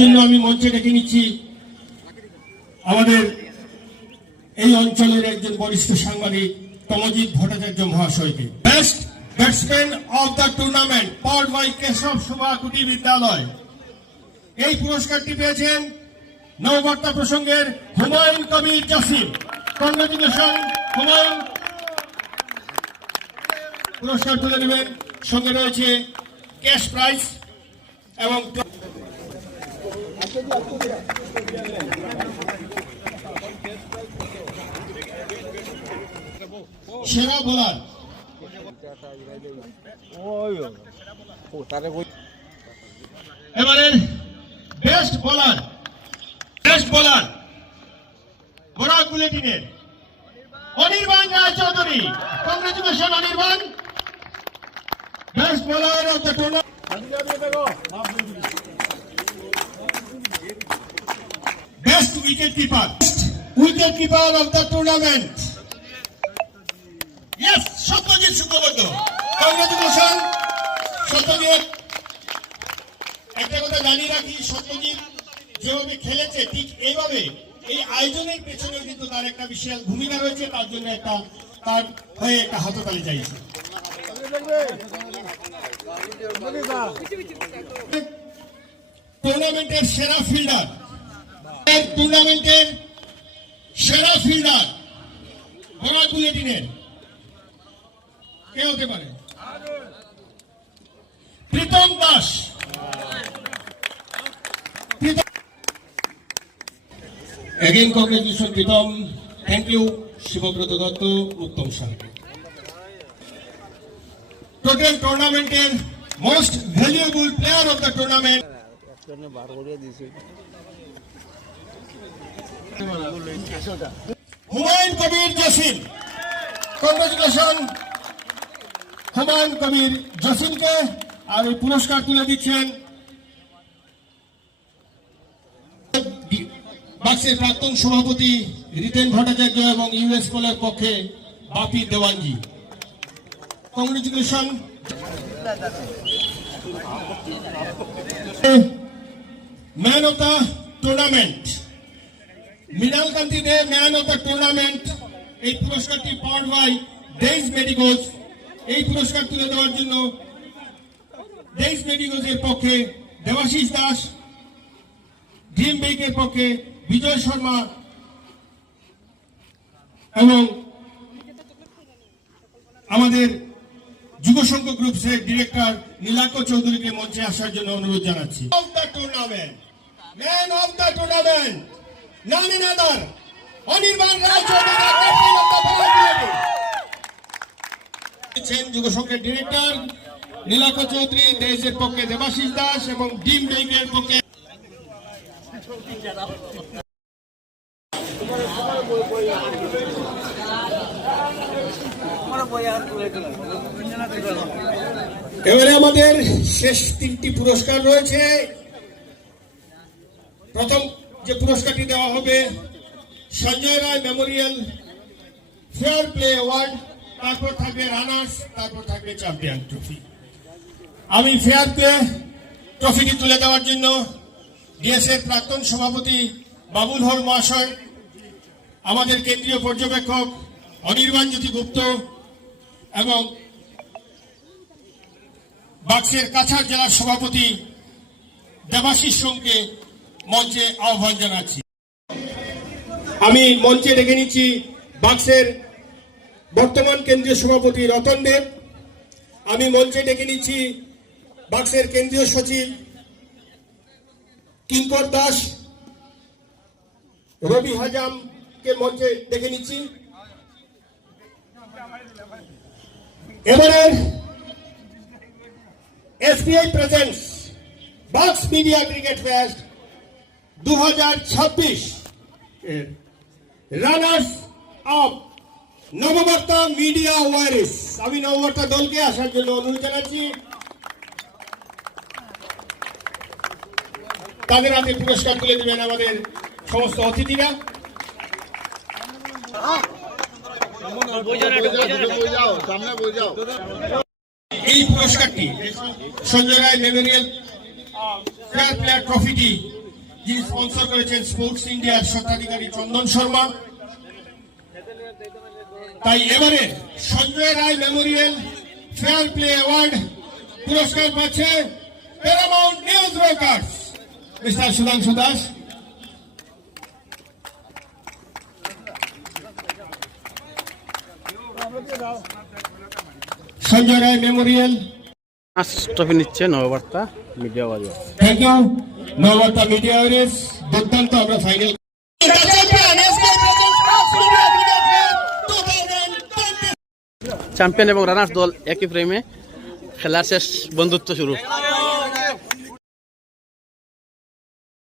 জন্য আমি মঞ্চে ডেকে নিচ্ছি আমাদের এই অঞ্চলের একজন বরিষ্ঠ সাংবাদিক তমজিৎ ভট্টাচার্য মহাশয়কে। Best batsman of the tournament powered by Keshab Shobha Kuti বিদ্যালয়, এই পুরস্কারটি পেয়েছেন নববার্তা প্রসঙ্গের হুমায়ুন কবির জসিম। কংগ্রেচুলেশন হুমায়ুন। পুরস্কার তুলে নেবেন, সঙ্গে রয়েছে ক্যাশ প্রাইজ এবং সেরা বোলার। এবারে বেস্ট বোলার বরাক বুলেটিনের Anirban Raychaudhuri. Congratulation Anirban. Best bowler of the tournament. Best wicket keeper of the tournament, yes, Satyajit Shuklabaidya. Congratulation Satyajit. একটা কথা জানিয়ে রাখি, সত্যজিৎ যেভাবে খেলেছে ঠিক এইভাবে এই আয়োজনের পেছনে কিন্তু তার একটা বিশাল ভূমিকা রয়েছে, তার জন্য তার হয়ে একটা হাততালি চাইছে। টুর্নামেন্টের সেরা ফিল্ডার বরাক বুলেটিনের কে হতে পারে? Pritam Das. Again, congratulations, Pritam. Thank you, Shivabrata Datto, Uttam Sharke. Total tournament most valuable player of the tournament. Humayun Kabir Jasim. Congratulations, Humayun Kabir Jasim ke আর এই পুরস্কার তুলে দিচ্ছেন বাক্সের প্রাক্তন সভাপতি রিতেন ভট্টাচার্য এবং ইউএস পোলের পক্ষে Bapi Dewanji. Congratulation. Man of the tournament, Mrinal Kanti De, man of the tournament. এই পুরস্কারটি পাওয়ার্ড বাই ডেইজ মেডিকোজ। এই পুরস্কার তুলে দেওয়ার জন্য ডেইজ মেডিকোজের পক্ষে দেবাশিস দাস, ড্রিম বেকের পক্ষে বিজয় শর্মা এবং আমাদের যুবসংঘ গ্রুপসের ডিরেক্টর নীলাক্ষ চৌধুরীকে মঞ্চে আসার জন্য অনুরোধ জানাচ্ছি। Man of the tournament, none other, Anirban Raychaudhuri. যুবসংঘের ডিরেক্টর নীলাক্ষ চৌধুরী, দেশের পক্ষে দেবাশিস দাস এবং ড্রিম বেকের পক্ষে এবারে আমাদের শেষ তিনটি পুরস্কার রয়েছে। প্রথম যে পুরস্কারটি দেওয়া হবে Sanjay Roy memorial fair play award, তারপর থাকবে রানার্স, তারপর থাকবে চ্যাম্পিয়ন ট্রফি। আমি ফেয়ার প্লে ট্রফিটি তুলে দেওয়ার জন্য ডিএসএর প্রাক্তন সভাপতি বাবুল হল মহাশয়, আমাদের কেন্দ্রীয় পর্যবেক্ষক অনির্বাণ জ্যোতি গুপ্ত এবং বাক্সের কাছাড় জেলার সভাপতি দেবাশিস সোমকে মঞ্চে আহ্বান জানাচ্ছি। আমি মঞ্চে ডেকে নিচ্ছি বাক্সের বর্তমান কেন্দ্রীয় সভাপতি রতন দেব। আমি মঞ্চে ডেকে নিচ্ছি বাক্সের কেন্দ্রীয় সচিব কিঙ্কর দাস, রবি হাজামকে মঞ্চে ডেকে নিচ্ছি। এবারে এসবিআই প্রেজেন্টস বাক্স মিডিয়া ক্রিকেট ফেস্ট 2026 এর রানার্স আপ নববার্তা মিডিয়া ওয়ারিস। আমি নববার্তা দলকে আসার জন্য অনুরোধ জানাচ্ছি। তাদের হাতে পুরস্কার তুলে দেবেন আমাদের সমস্ত অতিথিরা। এই পুরস্কারটি Sanjay Roy memorial fair player ট্রফিটি যিনি স্পন্সর করেছেন স্পোর্টস ইন্ডিয়ার স্বত্বাধিকারী চন্দন শর্মা। তাই এবারে Sanjay Roy memorial fair play award পুরস্কার পাচ্ছে Paramount news brokers mister Sudhanshu Das. Sanjay Roy memorial trophy নিচ্ছে Nababarta media warrior. Thank you Nababarta media warriors. দুর্দান্ত আমরা ফাইনাল চ্যাম্পিয়ন এবং রানার্স দল একই ফ্রেমে খেলার শেষ বন্ধুত্ব শুরু।